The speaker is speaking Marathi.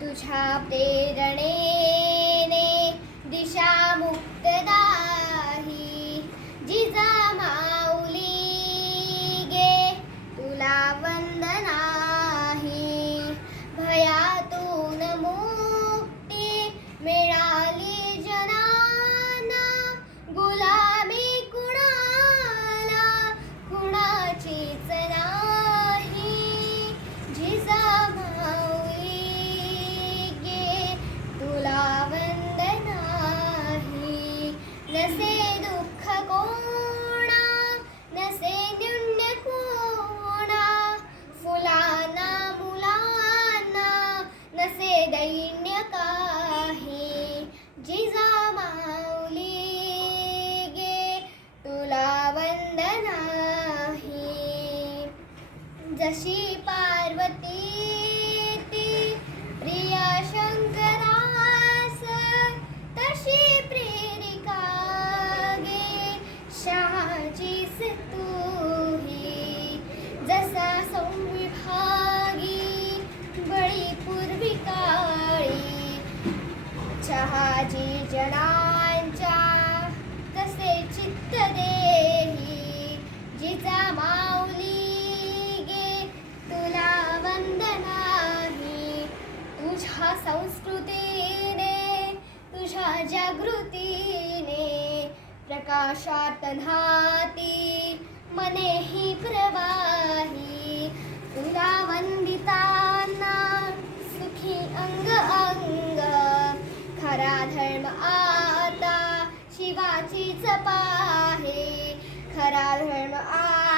तुझ्या प्रेरणेने दिशा मुक्तदाही जिजा माऊली गे तुला वंदनाही भयातून मुक्ती मिळाली जनाना। गुलामी कुणाला? कुणाचीच जशी पार्वती ती प्रिया शंकरास तशी प्रेरिका गे शहाजीस तूही स्मृतीने तुझ्या जागृतीने प्रकाशात न्हाती मनेही प्रवाही. तुला वंदिताना सुखी अंग अंग खरा धर्म आता शिवाचीच पाहे खरा धर्म आ